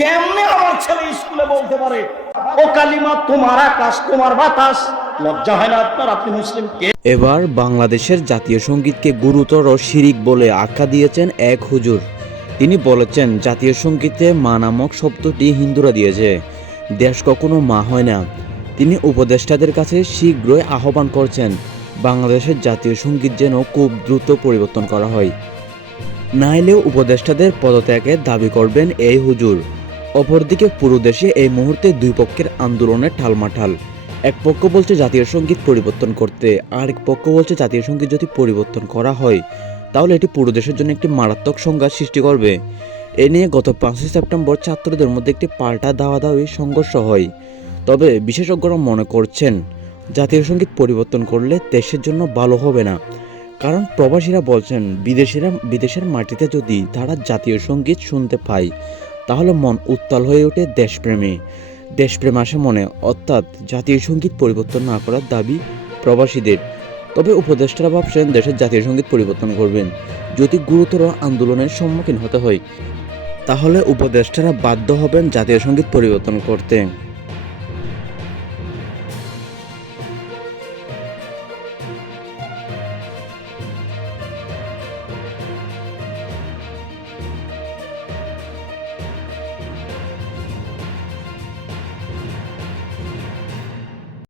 কেমনে আমার ছেলে স্কুলে বলতে পারে ও কালিমা তোমার আকাশ তোমার বাতাস? লজ্জা হয় না আপনার? আপনি মুসলিম কে? এবার বাংলাদেশের জাতীয় সঙ্গীতকে গুরুতর শিরিক বলে আখ্যা দিয়েছেন এক হুজুর। তিনি বলেছেন, জাতীয় সঙ্গীতে মা নামক শব্দটি হিন্দুরা দিয়েছে, দেশ কখনো মা হয় না। তিনি উপদেষ্টাদের কাছে শীঘ্রই আহ্বান করছেন বাংলাদেশের জাতীয় সঙ্গীত যেন খুব দ্রুত পরিবর্তন করা হয়, নাইলেও উপদেষ্টাদের পদত্যাগের দাবি করবেন এই হুজুর। অপরদিকে পুরো দেশে এই মুহূর্তে দুই পক্ষের আন্দোলনের ঠালমাঠাল। এক পক্ষ বলছে জাতীয় সঙ্গীত পরিবর্তন করতে, আরেক পক্ষ বলছে জাতীয় সঙ্গীত যদি পরিবর্তন করা হয় তাহলে এটি পুরো দেশের জন্য একটি মারাত্মক সংঘাত সৃষ্টি করবে। এ নিয়ে গত 5 সেপ্টেম্বর ছাত্রদের মধ্যে একটি পাল্টা দাওয়াদাওয়ি সংঘর্ষ হয়। তবে বিশেষজ্ঞরা মনে করছেন জাতীয় সঙ্গীত পরিবর্তন করলে দেশের জন্য ভালো হবে না। কারণ প্রবাসীরা বলছেন বিদেশের মাটিতে যদি তারা জাতীয় সঙ্গীত শুনতে পায় তাহলে মন উত্তাল হয়ে ওঠে দেশপ্রেম আসে মনে, অর্থাৎ জাতীয় সঙ্গীত পরিবর্তন না করার দাবি প্রবাসীদের। তবে উপদেষ্টারা ভাবছেন দেশের জাতীয় সঙ্গীত পরিবর্তন করবেন যদি গুরুতর আন্দোলনের সম্মুখীন হতে হয়, তাহলে উপদেষ্টারা বাধ্য হবেন জাতীয় সঙ্গীত পরিবর্তন করতে।